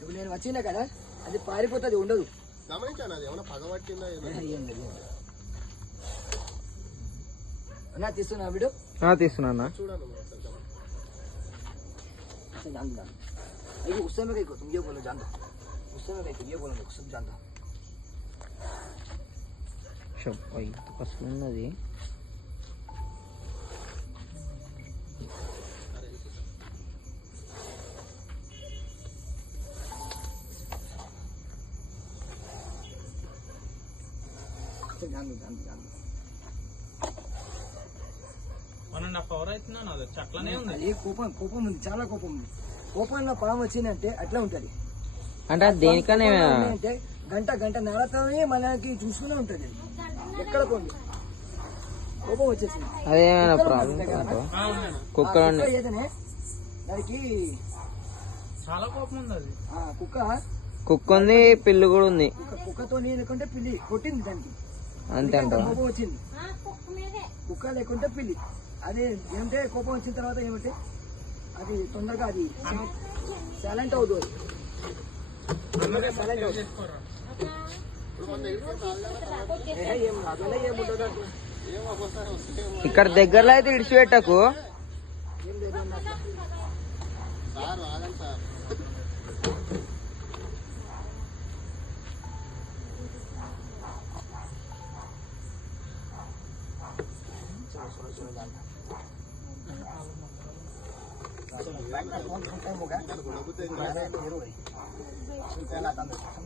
ఇప్పుడు నేను వచ్చినా కదా అది పారిపోతుంది, ఉండదు. గమనించాను అది ఏమైనా పగబట్టిందా నా తీస్తున్నా వీడు తీస్తున్నా చూడండి. गुस्से में गई को तुम ये बोलो जानता, गुस्से में गई तुम ये बोलो सब जानता. ఉన్నది जान जान जान 1.5 hours అవుతున్నా అది చట్లనే ఉంది. అది కోపం కోపం ఉంది, చాలా కోపం ఉంది. కోపంలో పాము వచ్చిందంటే అట్లా ఉంటది. అంటే దేనికనే అంటే గంట గంట నరతమే మనకి చూసుకునే ఉంటది. ఎక్కడ పోండి కోపం వచ్చేసింది. అదేమైనా ప్రాబ్లం కుక్క ఏదనే దానికి చాలా కోపం ఉంది. అది కుక్క ఉంది, పిల్లి కూడా ఉంది. కుక్కతో లేకుంటే పిల్లి కొట్టింది దానికి, అంతే అంట. కోపం వచ్చింది. కుక్క లేకుంటే పిల్లి అది ఏమంటే కోపం వచ్చిన తర్వాత ఏమంటే అది తొందరగా అది సైలెంట్ అవుతుంది. సైలెంట్ అవుతుంది. ఏం రాదులే, ఏముండదు అట్లా. ఇక్కడ దగ్గరలో అయితే ఇడిచిపెట్టకు. ఏం లేదు సార్ రాదండి సార్.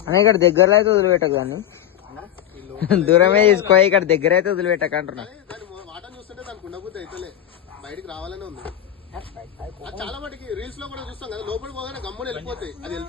అని ఇక్కడ దగ్గరలో అయితే వదిలిపెట్టకు దాన్ని, దూరమే తీసుకో. ఇక్కడ దగ్గర అయితే వదిలిపెట్టక అంటున్నా. దాని వాటం చూస్తుంటే దానికి ఉండబుద్ధి అయితే బయటికి రావాలనే ఉంది. చాలా మటుకి రీల్స్ లో కూడా చూస్తాం కదా, లోపలికి పోగానే గమ్మున వెళ్ళిపోతాయి. అది